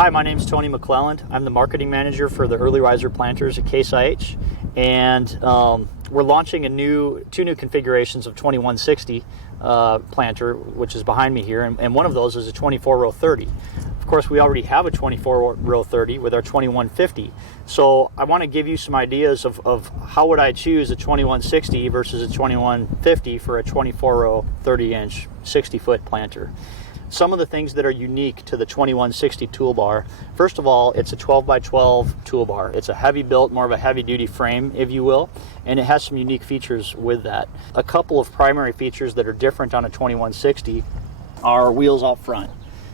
Hi, my name is Tony McClelland. I'm the marketing manager for the early riser planters at Case IH, and we're launching two new configurations of 2160 planter, which is behind me here, and one of those is a 24-row 30. Of course, we already have a 24-row 30 with our 2150, so I want to give you some ideas of how would I choose a 2160 versus a 2150 for a 24-row 30-inch 60-foot planter. Some of the things that are unique to the 2160 toolbar: first of all, it's a 12 by 12 toolbar. It's a heavy built, more of a heavy duty frame, if you will, and it has some unique features with that. A couple of primary features that are different on a 2160 are wheels out front.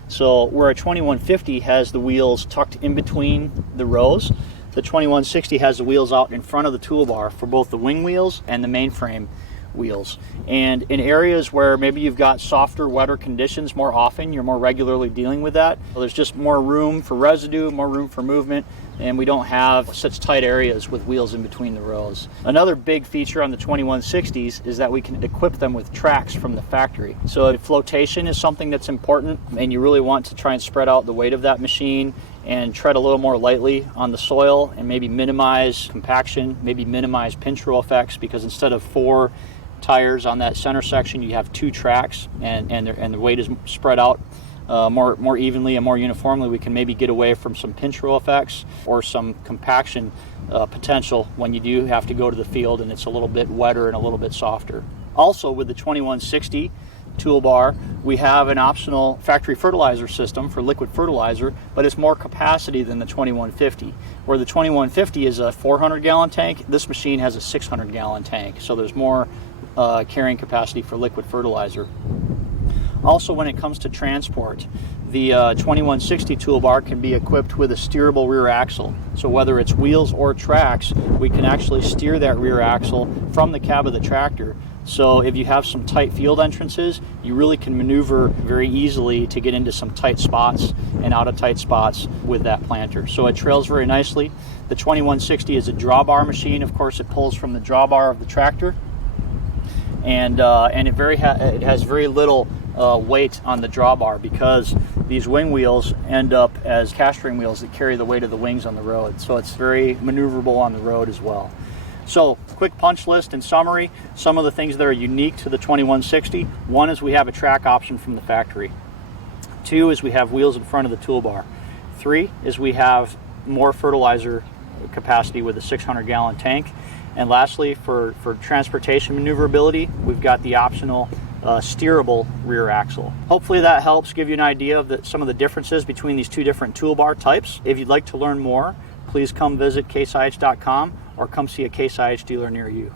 So where a 2150 has the wheels tucked in between the rows, the 2160 has the wheels out in front of the toolbar for both the wing wheels and the mainframe wheels. And in areas where maybe you've got softer, wetter conditions more often, you're more regularly dealing with that, well, there's just more room for residue, more room for movement, and we don't have such tight areas with wheels in between the rows. Another big feature on the 2160s is that we can equip them with tracks from the factory. So if flotation is something that's important and you really want to try and spread out the weight of that machine and tread a little more lightly on the soil and maybe minimize compaction, maybe minimize pinch row effects, because instead of 4 tires on that center section, you have 2 tracks, and the weight is spread out more evenly and more uniformly, we can maybe get away from some pinch row effects or some compaction potential when you do have to go to the field and it's a little bit wetter and a little bit softer. Also, with the 2160 toolbar, we have an optional factory fertilizer system for liquid fertilizer, but it's more capacity than the 2150. Where the 2150 is a 400-gallon tank, this machine has a 600-gallon tank, so there's more carrying capacity for liquid fertilizer. Also, when it comes to transport, the 2160 toolbar can be equipped with a steerable rear axle. So whether it's wheels or tracks, we can actually steer that rear axle from the cab of the tractor. So if you have some tight field entrances, you really can maneuver very easily to get into some tight spots and out of tight spots with that planter. So it trails very nicely. The 2160 is a drawbar machine. Of course, it pulls from the drawbar of the tractor, and it has very little weight on the drawbar, because these wing wheels end up as castering wheels that carry the weight of the wings on the road. So it's very maneuverable on the road as well. So, quick punch list and summary: some of the things that are unique to the 2160. One is we have a track option from the factory. 2 is we have wheels in front of the toolbar. 3 is we have more fertilizer capacity with a 600-gallon tank. And lastly, for transportation maneuverability, we've got the optional steerable rear axle. Hopefully that helps give you an idea of some of the differences between these 2 different toolbar types. If you'd like to learn more, please come visit caseih.com or come see a Case IH dealer near you.